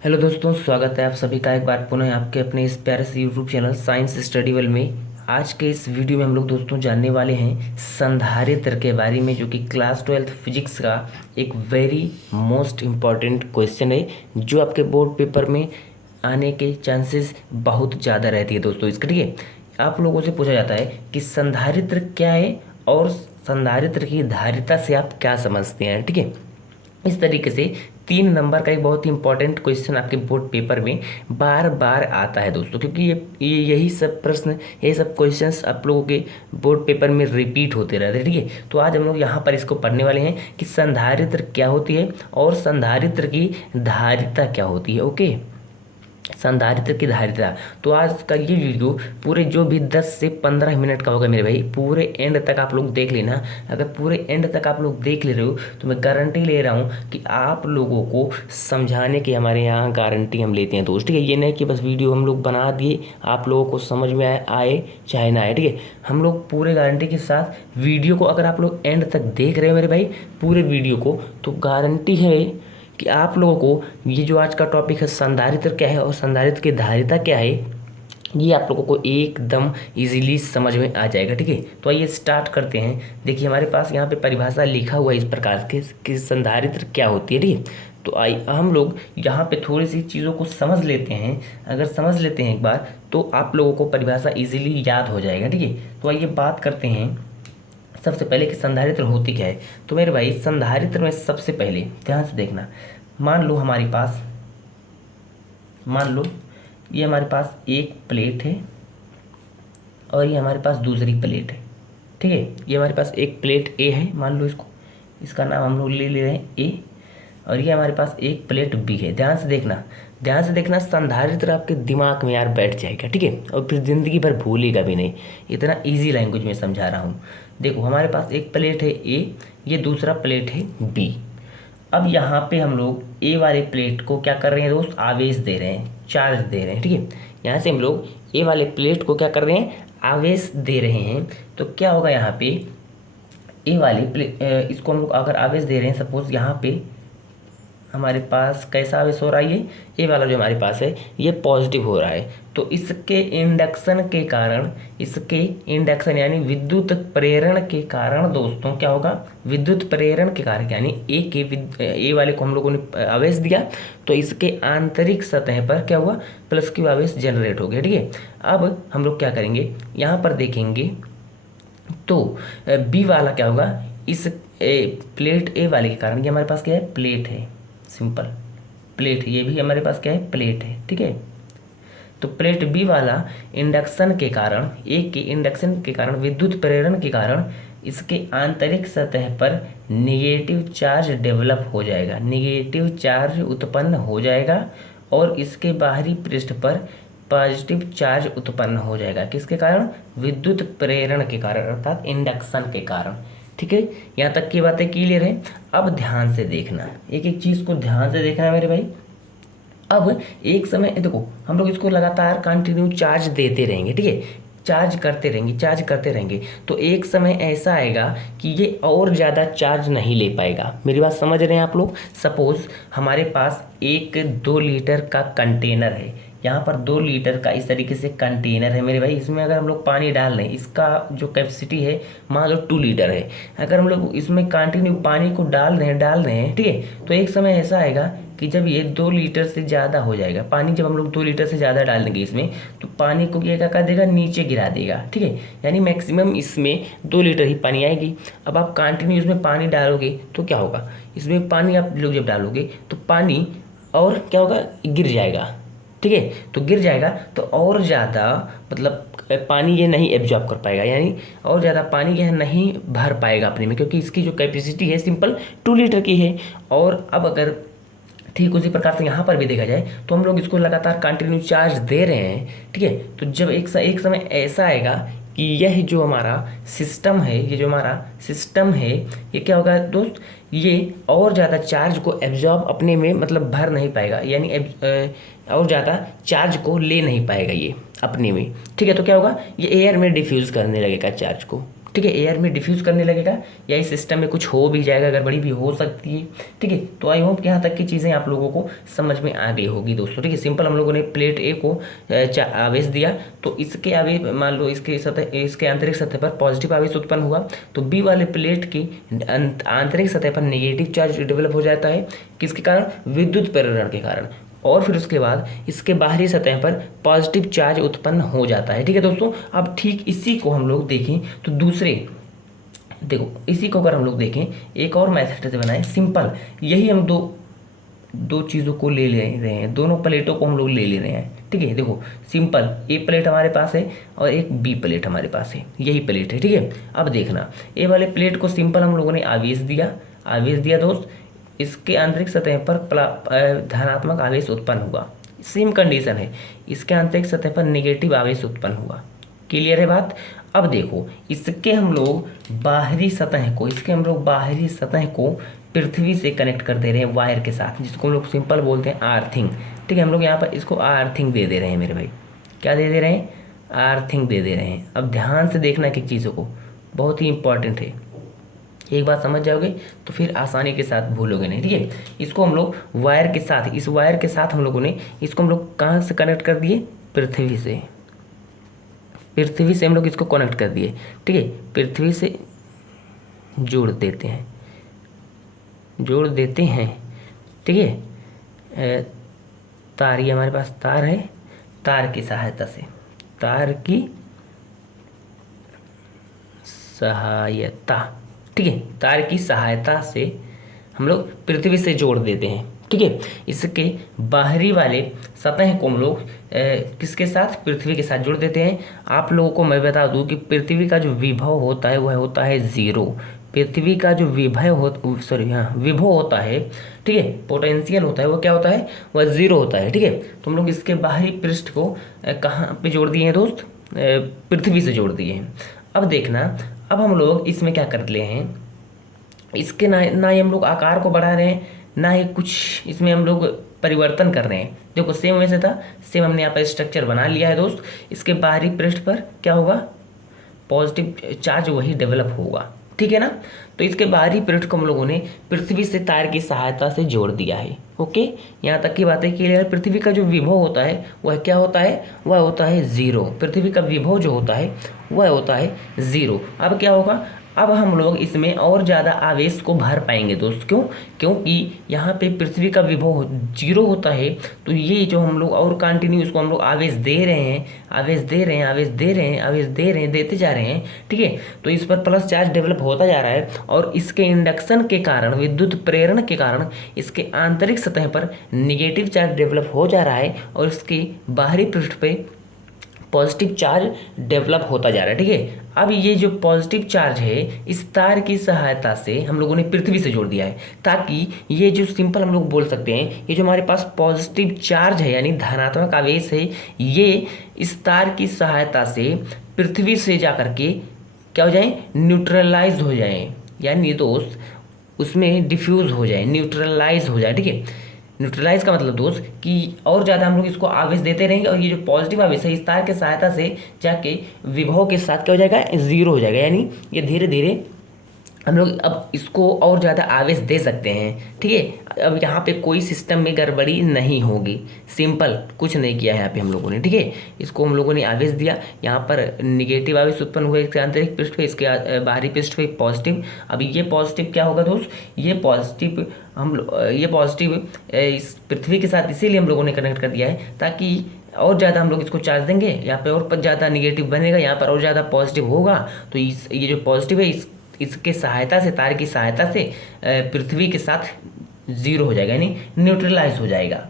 Hello दोस्तों, स्वागत है आप सभी का एक बार पुनः आपके अपने इस प्यारे से YouTube channel science study world में। आज के इस वीडियो में हम लोग दोस्तों जानने वाले हैं संधारित्र के बारे में, जो कि क्लास 12 फिजिक्स का एक वेरी मोस्ट इम्पॉर्टेंट क्वेश्चन है, जो आपके बोर्ड पेपर में आने के चांसेस बहुत ज़्यादा रहती है दोस्तों इसके। ठीक है, आप लोगों से पूछा जाता है कि संधारित्र क्या है और संधारित्र की धारिता से आप क्या समझते हैं। ठीक है, इस तरीके से 3 नंबर का एक बहुत ही इंपॉर्टेंट क्वेश्चन आपके बोर्ड पेपर में बार बार आता है दोस्तों, क्योंकि यही सब प्रश्न, यही सब क्वेश्चंस आप लोगों के बोर्ड पेपर में रिपीट होते रहते हैं। ठीक है, तो आज हम लोग यहाँ पर इसको पढ़ने वाले हैं कि संधारित्र क्या होती है और संधारित्र की धारिता क्या होती है। ओके, संधारित्र की धारिता। तो आज का ये वीडियो पूरे जो भी 10 से 15 मिनट का होगा मेरे भाई, पूरे एंड तक आप लोग देख लेना। अगर पूरे एंड तक आप लोग देख ले रहे हो तो मैं गारंटी ले रहा हूँ कि आप लोगों को समझाने की हमारे यहाँ गारंटी हम लेते हैं दोस्त। ठीक है, ये नहीं कि बस वीडियो हम लोग बना दिए, आप लोगों को समझ में आए चाहे ना आए। ठीक है, हम लोग पूरे गारंटी के साथ वीडियो को, अगर आप लोग एंड तक देख रहे हो मेरे भाई पूरे वीडियो को, तो गारंटी है कि आप लोगों को ये जो आज का टॉपिक है संधारित्र क्या है और संधारित्र की धारिता क्या है, ये आप लोगों को एकदम इजीली समझ में आ जाएगा। ठीक है, तो आइए स्टार्ट करते हैं। देखिए हमारे पास यहाँ पे परिभाषा लिखा हुआ है इस प्रकार के कि संधारित्र क्या होती है। ठीक है, तो आइए हम लोग यहाँ पे थोड़ी सी चीज़ों को समझ लेते हैं। अगर समझ लेते हैं एक बार तो आप लोगों को परिभाषा इजीली याद हो जाएगा। ठीक है, तो आइए बात करते हैं सबसे पहले कि संधारित्र होती क्या है। तो मेरे भाई संधारित्र में सबसे पहले ध्यान से देखना, मान लो ये हमारे पास एक प्लेट है और ये हमारे पास दूसरी प्लेट है। ठीक है, ये हमारे पास एक प्लेट ए है, मान लो इसका नाम हम लोग ले रहे हैं ए, और ये हमारे पास एक प्लेट बी है। ध्यान से देखना, संधारित्र आपके दिमाग में यार बैठ जाएगा। ठीक है, और फिर ज़िंदगी भर भूलेगा भी नहीं, इतना इजी लैंग्वेज में समझा रहा हूँ। देखो हमारे पास एक प्लेट है ए, ये दूसरा प्लेट है बी। अब यहाँ पे हम लोग ए वाले प्लेट को क्या कर रहे हैं दोस्त, आवेश दे रहे हैं, चार्ज दे रहे हैं। ठीक है, यहाँ से हम लोग ए वाले प्लेट को क्या कर रहे हैं, आवेश दे रहे हैं। तो क्या होगा यहाँ पे, ए वाली प्लेट, इसको हम लोग अगर आवेश दे रहे हैं, सपोज यहाँ पे हमारे पास कैसा आवेश हो रहा है, ये वाला जो हमारे पास है ये पॉजिटिव हो रहा है। तो इसके इंडक्शन यानी विद्युत प्रेरण के कारण दोस्तों क्या होगा, विद्युत प्रेरण के कारण यानी ए वाले को हम लोगों ने आवेश दिया, तो इसके आंतरिक सतह पर क्या हुआ, प्लस क्यू आवेश जनरेट हो गया। ठीक है, अब हम लोग क्या करेंगे, यहाँ पर देखेंगे तो बी वाला क्या होगा, इस प्लेट ए वाले के कारण, ये हमारे पास क्या है, प्लेट है, सिंपल प्लेट है, ये भी हमारे पास क्या है, प्लेट है। ठीक है, तो प्लेट बी वाला इंडक्शन के कारण, एक के इंडक्शन के कारण, विद्युत प्रेरण के कारण इसके आंतरिक सतह पर निगेटिव चार्ज डेवलप हो जाएगा, निगेटिव चार्ज उत्पन्न हो जाएगा, और इसके बाहरी पृष्ठ पर पॉजिटिव चार्ज उत्पन्न हो जाएगा। किसके कारण, विद्युत प्रेरण के कारण, अर्थात इंडक्शन के कारण। ठीक है, यहाँ तक की बातें क्लियर है। अब ध्यान से देखना, एक एक चीज़ को ध्यान से देखना है मेरे भाई। अब एक समय देखो हम लोग इसको लगातार कंटिन्यू चार्ज देते रहेंगे। ठीक है, चार्ज करते रहेंगे, तो एक समय ऐसा आएगा कि ये और ज़्यादा चार्ज नहीं ले पाएगा। मेरी बात समझ रहे हैं आप लोग। सपोज हमारे पास एक 2 लीटर का कंटेनर है, यहाँ पर 2 लीटर का इस तरीके से कंटेनर है मेरे भाई। इसमें अगर हम लोग पानी डाल रहे हैं, इसका जो कैपेसिटी है मान लो 2 लीटर है, अगर हम लोग इसमें कंटिन्यू पानी को डाल रहे हैं, ठीक है, तो एक समय ऐसा आएगा कि जब ये 2 लीटर से ज़्यादा हो जाएगा पानी, जब हम लोग 2 लीटर से ज़्यादा डाल देंगे इसमें, तो पानी को क्या कर देगा, नीचे गिरा देगा। ठीक है, यानी मैक्सिमम इसमें 2 लीटर ही पानी आएगी। अब आप कंटिन्यू इसमें पानी डालोगे तो क्या होगा, इसमें पानी आप लोग जब डालोगे तो पानी और क्या होगा, गिर जाएगा। ठीक है, तो गिर जाएगा तो और ज़्यादा मतलब पानी ये नहीं एब्जॉर्ब कर पाएगा, यानी और ज़्यादा पानी यह नहीं भर पाएगा अपने में, क्योंकि इसकी जो कैपेसिटी है सिंपल 2 लीटर की है। और अब अगर ठीक उसी प्रकार से यहाँ पर भी देखा जाए तो हम लोग इसको लगातार कंटिन्यू चार्ज दे रहे हैं। ठीक है, तो जब एक समय ऐसा आएगा कि यह जो हमारा सिस्टम है, ये क्या होगा दोस्त, ये और ज़्यादा चार्ज को एब्जॉर्ब अपने में मतलब भर नहीं पाएगा, यानी और ज़्यादा चार्ज को ले नहीं पाएगा ये अपने में। ठीक है, तो क्या होगा, ये एयर में डिफ्यूज़ करने लगेगा चार्ज को। ठीक है, एयर में डिफ्यूज़ करने लगेगा या इस सिस्टम में कुछ हो भी जाएगा, गड़बड़ी भी हो सकती है। ठीक है, तो आई होप यहाँ तक की चीज़ें आप लोगों को समझ में आ गई होगी दोस्तों। ठीक है, सिंपल हम लोगों ने प्लेट ए को आवेश दिया, तो इसके आवेश मान लो इसके आंतरिक सतह पर पॉजिटिव आवेश उत्पन्न हुआ, तो बी वाले प्लेट की आंतरिक सतह पर नेगेटिव चार्ज डेवलप हो जाता है। किसके कारण? विद्युत प्रेरण के कारण। और फिर उसके बाद इसके बाहरी सतह पर पॉजिटिव चार्ज उत्पन्न हो जाता है। ठीक है दोस्तों, अब ठीक इसी को हम लोग देखें तो दूसरे, देखो इसी को अगर हम लोग देखें एक और मेथड से बनाएं सिंपल, यही हम दो चीज़ों को ले ले रहे हैं, दोनों प्लेटों को हम लोग ले रहे हैं। ठीक है, देखो सिंपल ए प्लेट हमारे पास है और एक बी प्लेट हमारे पास है, यही प्लेट है। ठीक है, अब देखना ए वाले प्लेट को सिंपल हम लोगों ने आवेश दिया दोस्त, इसके आंतरिक सतह पर धनात्मक आवेश उत्पन्न हुआ। सेम कंडीशन है, इसके आंतरिक सतह पर नेगेटिव आवेश उत्पन्न हुआ। क्लियर है बात? अब देखो इसके हम लोग बाहरी सतह को पृथ्वी से कनेक्ट कर दे रहे हैं वायर के साथ, जिसको हम लोग सिंपल बोलते हैं आर्थिंग। ठीक है, हम लोग यहाँ पर इसको आर्थिंग दे रहे हैं मेरे भाई। क्या दे रहे हैं? आर्थिंग दे रहे हैं। अब ध्यान से देखना कि चीज़ों को, बहुत ही इंपॉर्टेंट है, एक बात समझ जाओगे तो फिर आसानी के साथ भूलोगे नहीं। ठीक है, इसको हम लोग वायर के साथ, इस वायर के साथ हम लोगों ने इसको हम लोग कहाँ से कनेक्ट कर दिए? पृथ्वी से हम लोग इसको कनेक्ट कर दिए। ठीक है, पृथ्वी से जोड़ देते हैं। ठीक है, तार, ये हमारे पास तार है, तार की सहायता ठीक है, तार की सहायता से हम लोग पृथ्वी से जोड़ देते हैं। ठीक है, इसके बाहरी वाले सतह को हम लोग किसके साथ? पृथ्वी के साथ जोड़ देते हैं। आप लोगों को मैं बता दूं कि पृथ्वी का जो विभव होता है वह होता है 0। पृथ्वी का जो विभव होता है, ठीक है, पोटेंशियल होता है, वो क्या होता है? वह 0 होता है। ठीक है, तो हम लोग इसके बाहरी पृष्ठ को कहाँ पे जोड़ दिए हैं दोस्त? पृथ्वी से जोड़ दिए हैं। अब देखना, अब हम लोग इसमें क्या कर ले हैं, इसके ना ही हम लोग आकार को बढ़ा रहे हैं, ना ही कुछ इसमें हम लोग परिवर्तन कर रहे हैं। देखो सेम वैसे था, सेम हमने यहाँ पर स्ट्रक्चर बना लिया है दोस्त। इसके बाहरी पृष्ठ पर क्या होगा? पॉजिटिव चार्ज वही डेवलप होगा। ठीक है ना, तो इसके बाहरी पृष्ठ को हम लोगों ने पृथ्वी से तार की सहायता से जोड़ दिया है। ओके, यहाँ तक की बातें क्लियर। पृथ्वी का जो विभव होता है वह क्या होता है? वह होता है 0। पृथ्वी का विभव जो होता है वह होता है 0। अब क्या होगा? अब हम लोग इसमें और ज़्यादा आवेश को भर पाएंगे दोस्त। क्यों? क्योंकि यहाँ पे पृथ्वी का विभव 0 होता है, तो ये जो हम लोग और कंटिन्यू इसको हम लोग आवेश दे रहे हैं, देते जा रहे हैं। ठीक है, तो इस पर प्लस चार्ज डेवलप होता जा रहा है, और इसके इंडक्शन के कारण, विद्युत प्रेरण के कारण इसके आंतरिक सतह पर निगेटिव चार्ज डेवलप हो जा रहा है, और इसके बाहरी पृष्ठ पे पॉजिटिव चार्ज डेवलप होता जा रहा है। ठीक है, अब ये जो पॉजिटिव चार्ज है इस तार की सहायता से हम लोगों ने पृथ्वी से जोड़ दिया है, ताकि ये जो सिंपल हम लोग बोल सकते हैं, ये जो हमारे पास पॉजिटिव चार्ज है यानी धनात्मक आवेश है, ये इस तार की सहायता से पृथ्वी से जा करके क्या हो जाए? न्यूट्रलाइज हो जाए, यानी दोस्त उसमें डिफ्यूज़ हो जाए, न्यूट्रलाइज हो जाए। ठीक है, न्यूट्रलाइज का मतलब दोस्त कि और ज़्यादा हम लोग इसको आवेश देते रहेंगे, और ये जो पॉजिटिव आवेश है इस तार के सहायता से जाके विभव के साथ क्या हो जाएगा? 0 हो जाएगा, यानी ये धीरे धीरे हम लोग अब इसको और ज़्यादा आवेश दे सकते हैं। ठीक है, अब यहाँ पे कोई सिस्टम में गड़बड़ी नहीं होगी, सिंपल कुछ नहीं किया है यहाँ पे हम लोगों ने। ठीक है, इसको हम लोगों ने आवेश दिया, यहाँ पर निगेटिव आवेश उत्पन्न हुए इसके आंतरिक पृष्ठ पे, इसके बाहरी पृष्ठ पे पॉजिटिव। अब ये पॉजिटिव क्या होगा दोस्त? ये पॉजिटिव इस पृथ्वी के साथ इसीलिए हम लोगों ने कनेक्ट कर दिया है, ताकि और ज़्यादा हम लोग इसको चार्ज देंगे, यहाँ पे और ज़्यादा निगेटिव बनेगा, यहाँ पर और ज़्यादा पॉजिटिव होगा, तो ये जो पॉजिटिव है इसके सहायता से, तार की सहायता से पृथ्वी के साथ 0 हो जाएगा, यानी न्यूट्रलाइज हो जाएगा।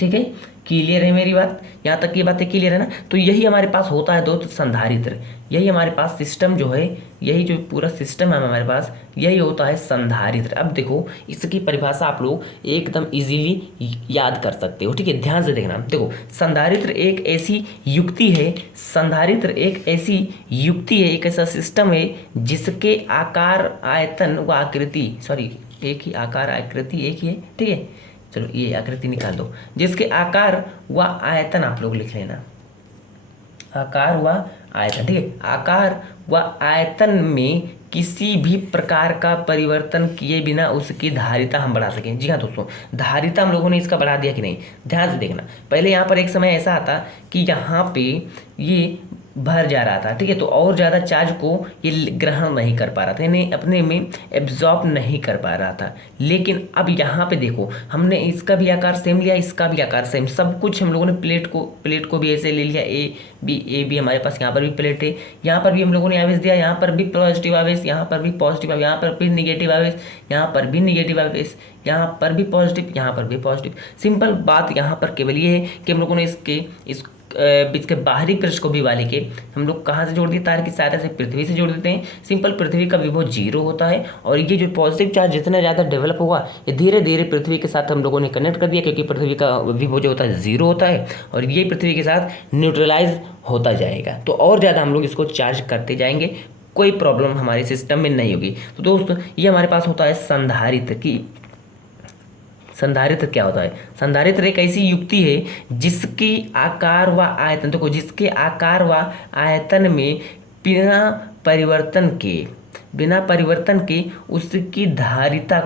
ठीक है, क्लियर है मेरी बात? यहाँ तक की बातें क्लियर है ना? तो यही हमारे पास होता है दोस्त संधारित्र, यही हमारे पास सिस्टम जो है, यही जो पूरा सिस्टम है हमारे पास, यही होता है संधारित्र। अब देखो इसकी परिभाषा आप लोग एकदम इजीली याद कर सकते हो। ठीक है, ध्यान से देखना। देखो संधारित्र एक ऐसी युक्ति है, एक ऐसा सिस्टम है जिसके आकार, आयतन व आकृति, एक ही आकार, आकृति एक ही है। ठीक है, चलो ये आकृति निकाल दो, जिसके आकार व आयतन आप लोग लिख लेना, आकार व आयतन, ठीक है। आकार व आयतन में किसी भी प्रकार का परिवर्तन किए बिना उसकी धारिता हम बढ़ा सकें। जी हाँ दोस्तों, धारिता हम लोगों ने इसका बढ़ा दिया कि नहीं, ध्यान से देखना। पहले यहाँ पर एक समय ऐसा आता कि यहाँ पे ये भर जा रहा था, ठीक है, तो और ज़्यादा चार्ज को ये ग्रहण नहीं कर पा रहा था, यानी अपने में एब्जॉर्ब नहीं कर पा रहा था। लेकिन अब यहाँ पे देखो, हमने इसका भी आकार सेम लिया, इसका भी आकार सेम, सब कुछ हम लोगों ने प्लेट को भी ऐसे ले लिया, ए बी हमारे पास यहाँ पर भी प्लेट है, यहाँ पर भी हम लोगों ने आवेश दिया, यहाँ पर भी पॉजिटिव आवेश, यहाँ पर भी पॉजिटिव, यहाँ पर भी निगेटिव आवेश, यहाँ पर भी निगेटिव आवेश, यहाँ पर भी पॉजिटिव, यहाँ पर भी पॉजिटिव। सिंपल बात यहाँ पर केवल ये है कि हम लोगों ने इसके बाहरी पृष्ठ को भी वाले के हम लोग कहाँ से जोड़ दिए, तार की सहायता से पृथ्वी से जोड़ देते हैं। सिंपल, पृथ्वी का विभव 0 होता है और ये जो पॉजिटिव चार्ज जितना ज़्यादा डेवलप होगा ये धीरे धीरे पृथ्वी के साथ हम लोगों ने कनेक्ट कर दिया, क्योंकि पृथ्वी का विभव जो होता है 0 होता है और ये पृथ्वी के साथ न्यूट्रलाइज होता जाएगा। तो और ज़्यादा हम लोग इसको चार्ज करते जाएंगे, कोई प्रॉब्लम हमारे सिस्टम में नहीं होगी। तो दोस्तों ये हमारे पास होता है संधारित्र की। संधारित्र क्या होता है? संधारित्र एक ऐसी युक्ति है जिसकी आकार व आयतन, देखो, जिसके आकार व आयतन में बिना परिवर्तन के उसकी धारिता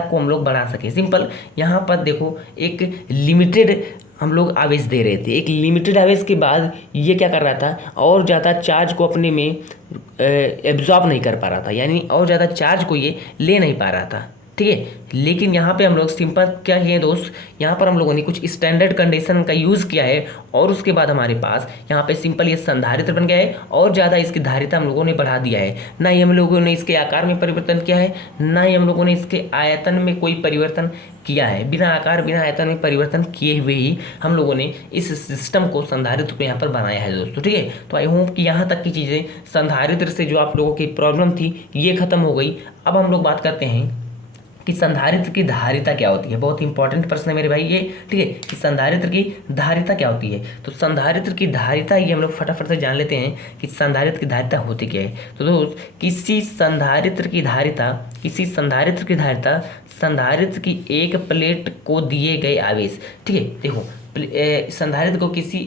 को हम लोग बढ़ा सके। सिंपल, यहाँ पर देखो एक लिमिटेड हम लोग आवेश दे रहे थे, एक लिमिटेड आवेश के बाद ये क्या कर रहा था, और ज़्यादा चार्ज को अपने में एब्जॉर्ब नहीं कर पा रहा था, यानी और ज़्यादा चार्ज को ये ले नहीं पा रहा था, ठीक है। लेकिन यहाँ पे हम लोग सिंपल क्या किए दोस्त, यहाँ पर हम लोगों ने कुछ स्टैंडर्ड कंडीशन का यूज़ किया है और उसके बाद हमारे पास यहाँ पे सिंपल ये संधारित्र बन गया है और ज़्यादा इसकी धारिता हम लोगों ने बढ़ा दिया है। ना ही हम लोगों ने इसके आकार में परिवर्तन किया है, ना ही हम लोगों ने इसके आयतन में कोई परिवर्तन किया है। बिना आकार बिना आयतन में परिवर्तन किए हुए ही हम लोगों ने इस सिस्टम को, संधारित्र को यहाँ पर बनाया है दोस्तों, ठीक है। तो आई होप कि यहाँ तक की चीज़ें, संधारित्र से जो आप लोगों की प्रॉब्लम थी ये खत्म हो गई। अब हम लोग बात करते हैं कि संधारित्र की धारिता क्या होती है। बहुत इंपॉर्टेंट प्रश्न है मेरे भाई ये, ठीक है, कि संधारित्र की धारिता क्या होती है। तो संधारित्र की धारिता ये हम लोग फटाफट से जान लेते हैं कि संधारित्र की धारिता होती क्या है। तो दोस्त, किसी संधारित्र की धारिता संधारित्र की एक प्लेट को दिए गए आवेश, ठीक है। देखो, संधारित्र को किसी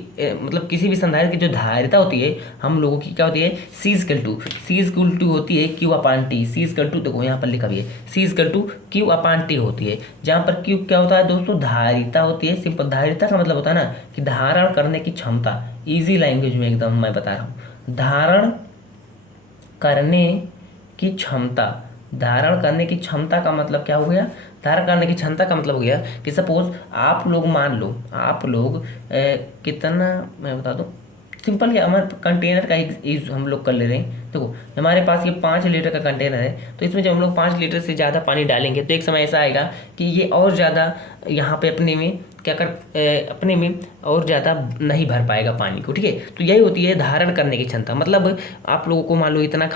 भी संधारित्र की जो धारिता होती है हम लोगों की क्या होती है, C=2 होती है Q/T। C=2, देखो यहाँ पर लिखा भी है, C=2 Q/T होती है, जहाँ पर Q क्या होता है दोस्तों, धारिता होती है। सिंपल, धारिता का मतलब होता है ना कि धारण करने की क्षमता, इजी लैंग्वेज में एकदम मैं बता रहा हूँ, धारण करने की क्षमता का मतलब क्या हो गया, धारण करने की क्षमता का मतलब हो गया कि सपोज आप लोग मान लो, कितना मैं बता दूं, सिंपल, ये हमारे कंटेनर का यूज हम लोग कर ले रहे हैं। देखो, हमारे पास ये 5 लीटर का कंटेनर है, तो इसमें जब हम लोग 5 लीटर से ज़्यादा पानी डालेंगे तो एक समय ऐसा आएगा कि ये और ज़्यादा यहाँ पे अपने में और ज़्यादा नहीं भर पाएगा पानी को, ठीक है। तो यही होती है धारण करने की क्षमता। मतलब आप लोगों को मान लो इतना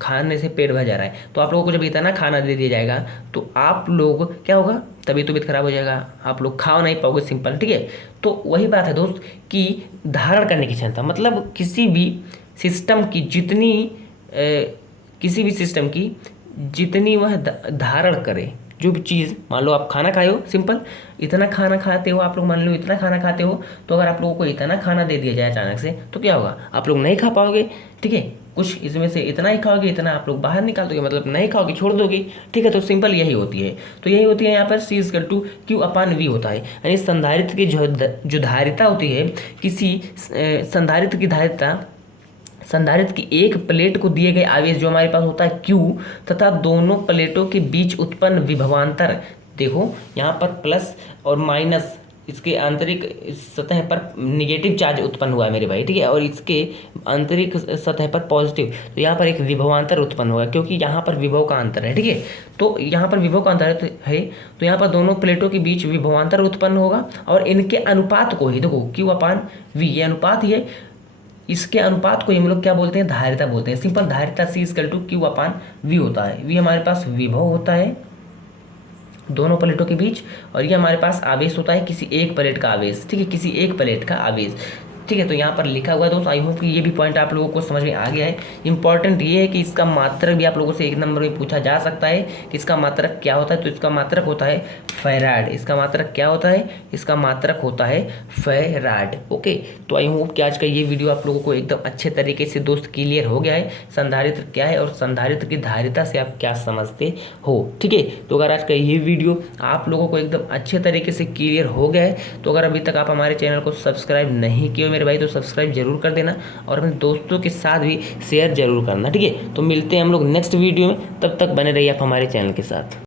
खाने से पेट भर जा रहा है, तो आप लोगों को जब इतना खाना दे दिया जाएगा तो आप लोग क्या होगा, तबीयत खराब हो जाएगा, आप लोग खा नहीं पाओगे, सिंपल, ठीक है। तो वही बात है दोस्त कि धारण करने की क्षमता मतलब किसी भी सिस्टम की जितनी वह धारण करे, जो भी चीज़, मान लो आप खाना खाए हो, सिंपल, इतना खाना खाते हो, आप लोग मान लो इतना खाना खाते हो, तो अगर आप लोगों को इतना खाना दे दिया जाए अचानक से तो क्या होगा, आप लोग नहीं खा पाओगे, ठीक है। कुछ इसमें से इतना ही खाओगे, इतना आप लोग बाहर निकाल दोगे, मतलब नहीं खाओगे, छोड़ दोगे, ठीक है। तो सिंपल यही होती है। तो यही होती है यहाँ पर C=2 Q/V होता है, यानी संधारित्र की जो धारिता होती है, किसी संधारित्र की एक प्लेट को दिए गए आवेश जो हमारे पास होता है Q, तथा दोनों प्लेटों के बीच उत्पन्न विभवांतर, देखो यहाँ पर प्लस और माइनस, इसके आंतरिक सतह पर निगेटिव चार्ज उत्पन्न हुआ है मेरे भाई, ठीक है, और इसके आंतरिक सतह पर पॉजिटिव, तो यहाँ पर एक विभवांतर उत्पन्न हुआ, क्योंकि यहाँ पर विभव का अंतर है, ठीक है। तो यहाँ पर विभव का अंतर है, तो यहाँ पर दोनों प्लेटों के बीच विभवांतर उत्पन्न होगा और इनके अनुपात को ही, देखो Q/V ये अनुपात ही है, इसके अनुपात को हम लोग क्या बोलते हैं, धारिता बोलते हैं। सिंपल, धारिता C=2 Q/V होता है। V हमारे पास विभव होता है दोनों प्लेटों के बीच, और ये हमारे पास आवेश होता है किसी एक प्लेट का आवेश, ठीक है, किसी एक प्लेट का आवेश। ठीक है। तो यहाँ पर लिखा हुआ है दोस्तों, आई होप कि ये भी पॉइंट आप लोगों को समझ में आ गया है। इंपॉर्टेंट ये है कि इसका मात्रक भी आप लोगों से 1 नंबर में पूछा जा सकता है कि इसका मात्रक क्या होता है। तो इसका मात्रक होता है फैराड। इसका मात्रक क्या होता है? इसका मात्रक होता है फैराड। ओके, तो आई होप कि आज का ये वीडियो आप लोगों को एकदम अच्छे तरीके से दोस्त क्लियर हो गया है संधारित्र क्या है और संधारित्र की धारिता से आप क्या समझते हो। ठीक है, तो अगर आज का ये वीडियो आप लोगों को एकदम अच्छे तरीके से क्लियर हो गया है, तो अगर अभी तक आप हमारे चैनल को सब्सक्राइब नहीं किए हो मेरे भाई, तो सब्सक्राइब जरूर कर देना और अपने दोस्तों के साथ भी शेयर जरूर करना। ठीक है, तो मिलते हैं हम लोग नेक्स्ट वीडियो में, तब तक बने रहिए आप हमारे चैनल के साथ।